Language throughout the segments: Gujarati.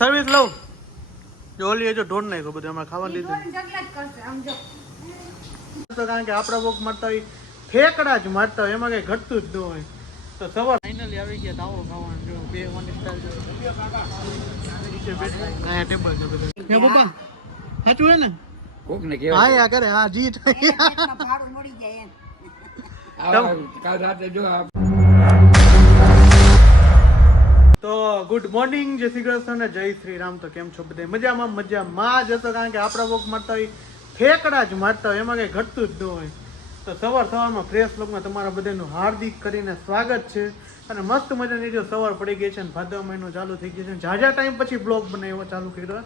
સર્વિસ લઉં જો ઓલી જો ઢોર નાખ્યો બધું અમારે ખાવા લીધું તો કારણ કે આપણા વોક મારતા હોય ઠેકડા જ મારતા હોય એમાં કઈ ઘટતું જ ન હોય તો સવાર ફાઇનલી આવી ગયા તાવો ખાવાનું જો બે વાની સ્ટાઇલ જો અહીંયા ટેબલ છે બધું હે પપ્પા સાચું હે ને કોક ને કેવા હા યા કરે હા જીત ભાડું મળી જાય એમ કાલ રાતે જો તો ગુડ મોર્નિંગ જય શ્રી કૃષ્ણ ને જય શ્રી રામ. તો કેમ છો બધા મજામાં જ હતો કારણ કે આપણા વોક મારતા હોય ઠેકડા જ મારતા હોય એમાં કઈ ઘટતું જ ન હોય તો સવારમાં ફ્રેશ લોકમાં તમારા બધાનું હાર્દિક કરીને સ્વાગત છે અને મસ્ત મજાની જો સવાર પડી ગઈ છે અને ભાદરવા મહિનો ચાલુ થઈ ગયો છે ઝાઝા ટાઈમ પછી બ્લોગ બનાવ્યો ચાલુ કર્યો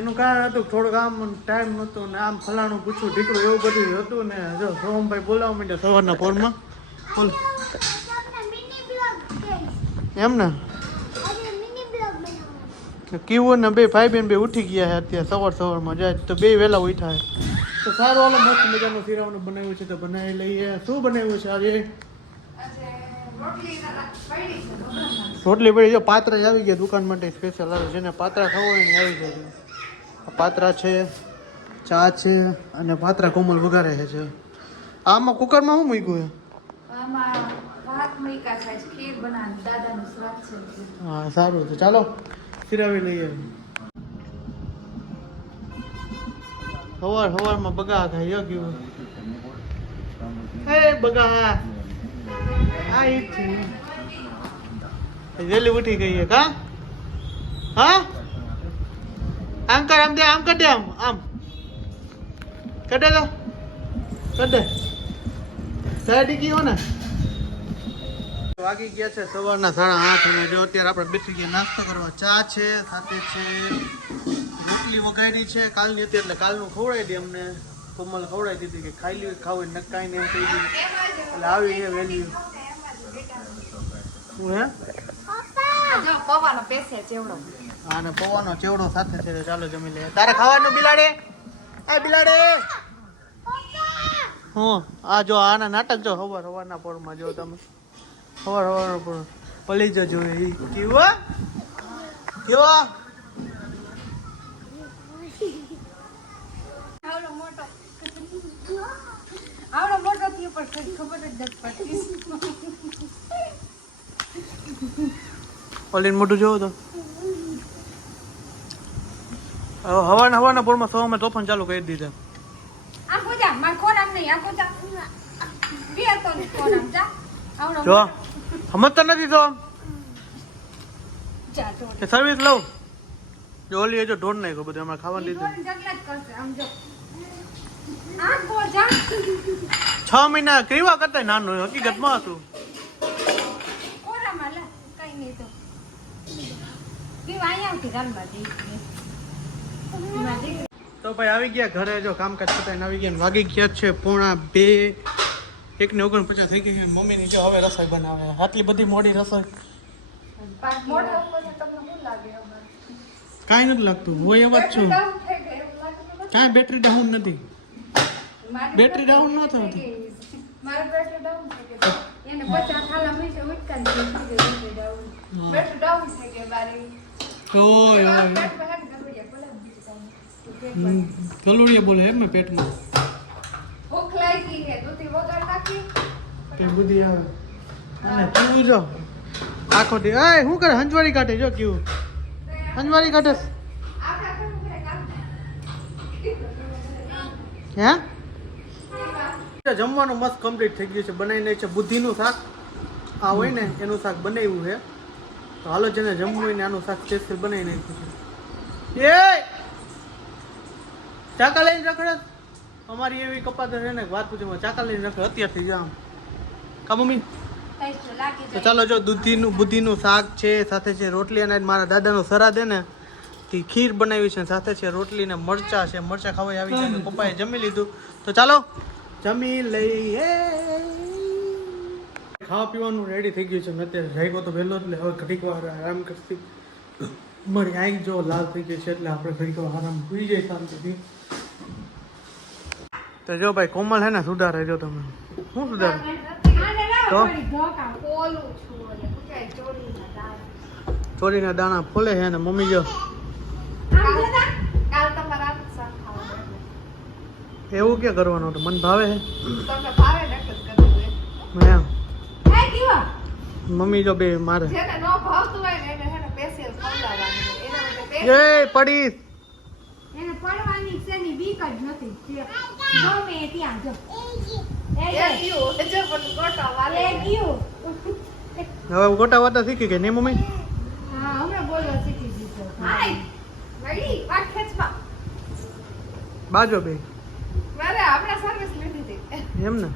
એનું કારણ હતું થોડુંક આમ ટાઈમ નહોતો ને આમ ફલાણું પૂછું ઢીકડું એવું બધું હતું ને જો સોમભાઈ બોલાવવા માંડ્યા સવારના પોરમાં બોલ એમ ને કીવું ને બે ભાઈ બેન બે ઉઠી ગયા છે અત્યારે સવારમાં જાય તો બે વહેલા ઉઠ્યા તો સારું હાલો મસ્ત મજાનું શીરાવાનું બનાવ્યું છે તો બનાવી લઈએ. શું બનાવ્યું છે આજે? રોટલી પડી જો પાત્રા જ આવી ગયા દુકાન માટે સ્પેશિયલ આવે છે ને પાત્રા ખાવા હોય ને આવી ગયા પાત્રા છે ચા છે અને પાત્રા કોમલ વઘારે છે. આમાં કુકરમાં શું મૂક્યું છે? હા સારું તો ચાલો સિરાવી લઈએ. સવારમાં બગા થાય કેવું હે બગા આ ઈ છે વેલી ઉઠી ગઈ કા હા આમ કર આમ દે આમ કર દે આમ કડે લો કડે સાઈડ ગયો ને વાગી ગયા છે સવારના 8:30 અને જો અત્યારે આપણે બેસી ગયા નાસ્તો કરવા. ચા છે સાથે છે રોટલી વઘારી છે કાલની હતી એટલે કાલનું ખવડાવી દે અમને કોમલ ખવડાવી દીધી કે ખાઈ લ્યું ખાવું નકાઈ ને એમ કહી દીધું એટલે આવી છે વેલ્યુ શું હે હા ને પૌવાનો ચેવડો સાથે છે તો ચાલો જમી લે. તારે ખાવાનું બિલાડે એ બિલાડે હું આ જો આના નાટક જો સવારના પોરમાં જો તમે સવારના પોર પલી જજો એ કેવો કેવો ઓલીન મોટું જોવો તો હવાના પોરમાં સવામાં તોફાન ચાલુ કરી દીધા. જો સમજતા નથી તો સર્વિસ લઉં જો ઓલી જો ઢોર નાખ્યો બધું અમારે ખાવા લીધું 6 મહિના કેવા કરતા નાનું હકીકતમાં હતું. તો ભાઈ આવી ગયા ઘરે જો કામકાજ પતાવીને આવી ગયા વાગી ગયા છે 1:30 1:49 થઈ ગઈ છે. મમ્મીની જો હવે રસોઈ બનાવે આટલી બધી મોડી રસોઈ કાંઈ નથી લાગતું હું એવા જ છું કાંઈ બેટરી ડાઉન નથી બેટરી ડાઉન ન થતી કલોડીએ બોલે એમ ને પેટમાં બુદ્ધિ આવે અને કેવું જો આખો દી એ શું કરે હંજવારી કાઢે જો કેવું હંજવારી કાઢે હે જમવાનું મસ્ત કમ્પ્લીટ થઈ ગયું છે. બનાવીને છે બુદ્ધિનું શાક આ હોય ને એનું શાક બનાવ્યું છે તો હાલો જેને જમવું હોય ને આનું શાક સ્પેશિયલ બનાવી નાખ્યું છે. એ ચાકા લઈને રખડે અમારી એવી કપાત છે ને વાત પૂછે ચાકા લઈને રખડે અત્યારથી જ આમ કા મમ્મી. તો ચાલો જો બુદ્ધિનું શાક છે સાથે છે રોટલી અને મારા દાદાનો સરાદ છે ને તે ખીર બનાવી છે સાથે છે રોટલી ને મરચા છે મરચા ખાવા આવી જાય પપ્પાએ જમી લીધું તો ચાલો જમી લઈએ. ખાવા પીવાનું રેડી થઈ ગયું છે ને અત્યારે રાઈકો તો વહેલો એટલે હવે ઘડીક વાર આરામ કરતી મારી આંખ જો લાલ થઈ ગઈ છે એટલે આપણે ઘડીક વાર આરામ સુઈ જાય શાંતિથી. તો જો ભાઈ કોમલ હે ને સુધારે જો તમે શું સુધારે તો ચોરીના દાણા ફોલે છે ને મમ્મી જો કાલ તમારે આનું શાક ખાવાનું. એવું કે કરવાનું તો મને ભાવે છે તમને ભાવે ને એટલે જ કરી દઉં. એમ હે કેવા મમ્મી જો બે મારે જેને ન ભાવતું હોય ને એને હે ને સ્પેશિયલ ખવડાવવાનું. એના માટે special જય પડી એને પડવાની શેની બીક જ નથી ગમે ત્યાં જો એ ગયું. એ જો પણ ગોટા વાલે. એ ગયું હવે ગોટા વાટા શીખી ગઈ ને મમ્મી હા હમણાં બોલવા શીખી દીધો હાય. વળી, વાત ખેંચવા. બાજો બે મારે હમણાં સર્વિસ લીધી હતી. એમ ને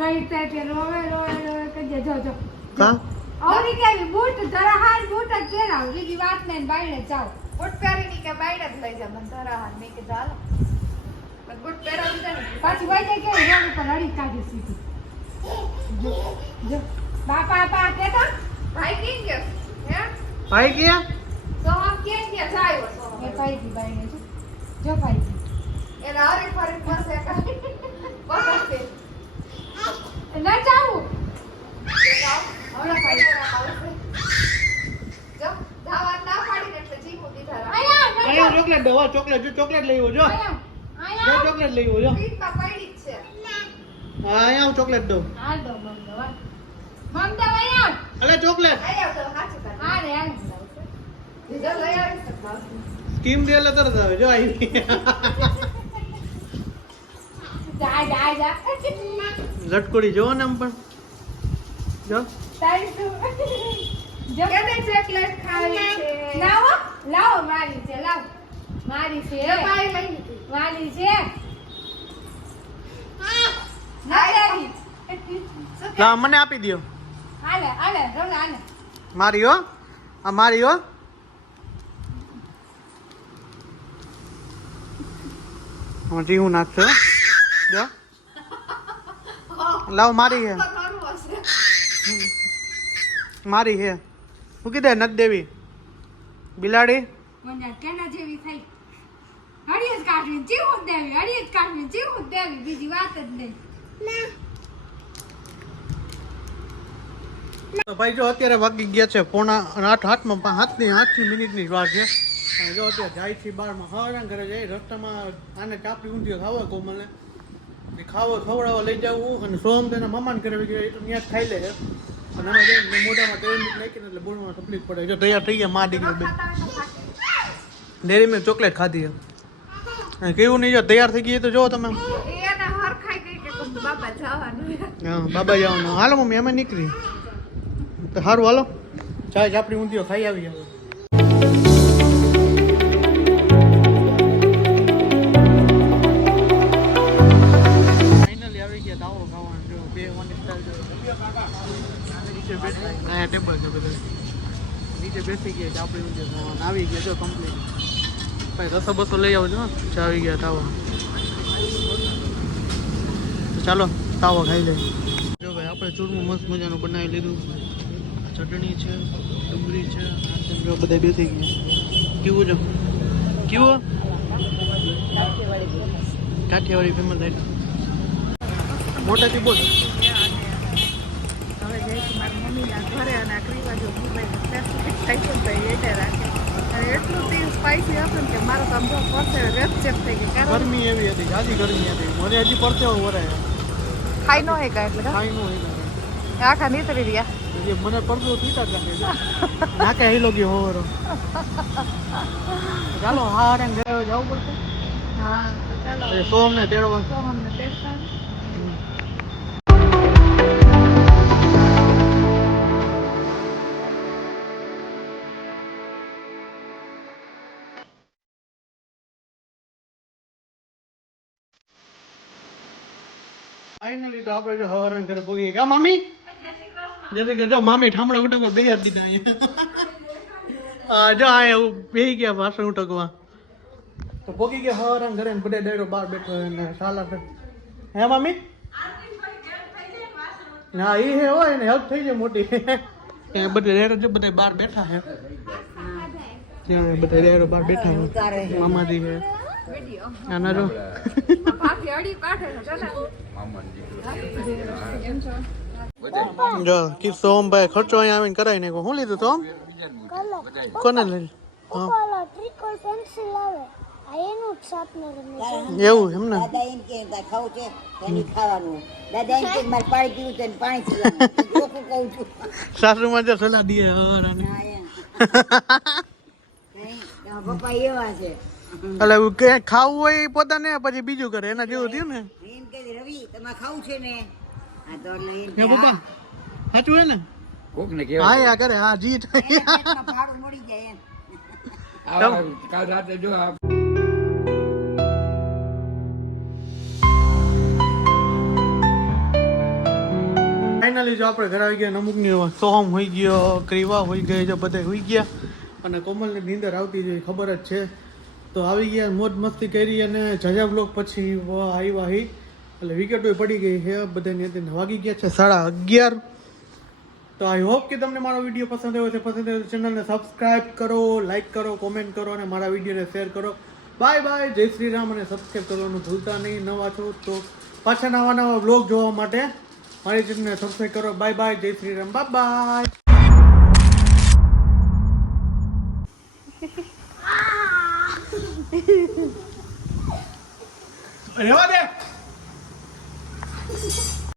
ગઈ તે રોવે રોવે રોવે કજે જો જો કા ઓલી કેવી બૂટ જરા હાર બૂટ જ પહેરાવ બીજી વાત ને બાયણે જાવ બુટ પહેરીને કે બાયડે જ લઈ જા મને ધરા હાથ મેં કીધું હાલો. પણ બુટ પહેરાવી દીધા ને. પાછી વઈ કે રોડ ઉપર લડી કાઢી સીધી જો જો બાપા પા કેતા ભાઈ કેમ ગયો? હે? ભાઈ ગયા તો આમ કેમ ગયા જાય હો એ તો? પાઈ દી બાયણે જો પાઈ દી એને હરી ફરી પાસે કાઢી. બસ છે. ન જાવું હમણાં પાડી આવશે. જો, ધાવા ના પાડીને એટલે જીભું દીધા રાખે. આયા ન અહીંયા ચોકલેટ દો ચોકલેટ જો ચોકલેટ લઈ આવ્યો જો આયા જો આયા ચોકલેટ લઈ આવ્યો જો ફ્રીજમાં પડી જ છે. હા અહીંયા હું ચોકલેટ દઉં હાલ દો મમ દો આયા અલે ચોકલેટ લઈ આવતો સાચું કાઢ. હા રે હાલ જો લઈ આવીશ ને બાપુ. સ્કીમ દે એટલે તરત આવે જો આવી જા જા જા ઝટકોડી જોવો ને આમ પણ જો તારી તું જો કેને ચોકલેટ ખાવી છે? લાવો લાવો મારી છે લાવ મારી છે એ પાઈ લઈ લીધી. મારી છે આઈ. લા મને આપી દો હાલે હાલે રોલા હાલે મારી હો આ મારી હો હજી હું નાખશો જો લાવ મારી હે તો કરવું હશે. મારી હે હું કીધે નથી દેવી બિલાડી મને કેના જેવી થઈ હળિયત કાઢવી જીવું દેવી હળિયત કાઢવી જીવું દેવી બીજી વાત જ નહીં તો ભાઈ જો અત્યારે વાગી ગયા છે પોણા 8:08 8 મિનિટની જ વાર છે અને જો અત્યારે જાય છે બારમાં હવાના ઘરે જાય રસ્તામાં આને કાપી ઊંધિયો ખાવો કોમલને એ ખાવો ખવડાવવા લઈ જવું અને સોમ તેના મામાને ઘરે વહી ગયા એ તો ત્યાં જ ખાઈ લે છે અને અમે જઈને મોઢામાં તેલ મીઠ નાખીને એટલે બોલવામાં તકલીફ પડે જો તૈયાર થઈ ગયા મા દીકરી બેન ડેરી મિલ્ક ચોકલેટ ખાધી છે અને કેવું નહીં જો તૈયાર થઈ ગઈ તો જો તમે એને હરખાઈ ગઈ કે બાબા જવાનું. હા બાબા જવાનું હાલો મમ્મી અમે નીકળી તો સારું હાલો ચાય આપણી ઊંધિયો ખાઈ આવી હવે ફાઇનલી આવી ગયા તાવો ખાવાનું જો બે વાની સ્ટાઈલ નીચે બેઠા અહીંયા ટેબલ છે બધા નીચે બેસી ગયા છે આપણી ઊંધિયો ખાવાનું આવી ગયા જો કમ્પ્લીટ ભાઈ રસો બસો લઈ આવજો ચા આવી ગયા તાવા ચાલો તાવો ખાઈ લઈએ જો ભાઈ આપણે ચૂરમું મસ્ત મજાનું બનાવી લીધું ચટણી છે ડુંગળી છે જો બધા બેસી ગયા કેવું છે કેવું કાઠિયાવાડી ફેમસ આઈટમ મોટાથી બોલ હવે જઈશ મારી મમ્મીના ઘરે અને આ ક્રીવા જો ખાઈ શકતો એટલે રાખે અને એટલું તેલ સ્પાઈસી હતું ને કે મારો તો આમ જો પરસે રેપચેપ થઈ ગઈ કારણ ગરમી એવી હતી જાજી ગરમી હતી મને હજી પરસેવો વરાય ખાઈ ન હે કાંઈ એટલે ખાઈ નો આખા નીતરી રહ્યા. મને પરસેવો પીતા જ રાખે નાકે હેલો ગયો હોવરો ચાલો હા ઘરે જવું પડશે હા ચાલો એ સોમને તેડવા તો અમને ટેસ્ટ આવે. ફાઇનલી તો આપણે જો હવારણ ઘરે પહોંચી ગયા મમ્મી જેથી કે જો મામી ઠામડા ઉટકવા બે દીધા અહીંયા જો આ એવું બેહી ગયા ભાષણ ઉટકવા તો પહોંચી ગયા હવારણ ઘરે બધે ડાયરો બહાર બેઠો અને સાલા છે હે મમ્મી હા એ હે હોય ને હેલ્પ થઈ જાય મોટી ત્યાં બધે ડાયરો જો બધા બહાર બેઠા હે ત્યાં બધા ડાયરો બહાર બેઠા હે મામાજી હે આના જો ભાભી અડી કાઢે છે જો ને. કેમ છો? જો કે સોમભાઈ ખર્ચો અહીંયા આવીને કરાવી નાખો. શું લીધું તો કોને લઈ? હા ટ્રિકલ પેન્સિલ આવે આ એનું જ શાર્પનર એવું એમ ને? દાદા એમ કે તારે ખાવું છે એની ખાવાનું. દાદા એમ કે મારે પાણી પીવું છે ને પાણી પીવાનું. લોકો કહું છું સાસુમાં જો સલાહ દીએ હવારાની. હા, એમ. નહીં, તમારા પપ્પા એવા છે. એટલે એવું કે ખાવું હોય એ પોતાને પછી બીજું કરે એના જેવું થયું ને. એમ કે રવિ તમારે ખાવું છે ને હા તો એટલે એમ હે કે પપ્પા સાચું હે ને? કોકને હા કહેવાય યા કરે હા જીત. એના પેટમાં ભાડું મળી જાય એમ. કાલ રાતે જો આ ફાઇનલી જો આપણે ઘરે આવી ગયા. અમુકની સોહમ હોઈ ગયો, ક્રીવા હોઈ ગઈ, જો બધા હોઈ ગયા અને કોમલને નીંદર આવતી જ ખબર જ છે. તો આવી ગયા, મોજ મસ્તી કરી અને જજા બ્લોક પછી આવ્યા હી એટલે વિકેટો પડી ગઈ છે બધાની હતી. વાગી ગયા છે 11:30. તો આઈ હોપ કે તમને મારો વિડીયો પસંદ આવ્યો છે. પસંદ આવ્યો તો ચેનલને સબસ્ક્રાઇબ કરો, લાઇક કરો, કોમેન્ટ કરો અને મારા વિડીયોને શેર કરો. બાય બાય, જય શ્રી રામ અને સબસ્ક્રાઇબ કરવાનું ભૂલતા નહીં. નવા છો તો પાછા નવા બ્લોગ જોવા માટે મારી ચેનલને સબસ્ક્રાઇબ કરો. બાય બાય, જય શ્રી રામ, બાય બાય. રેવા દે.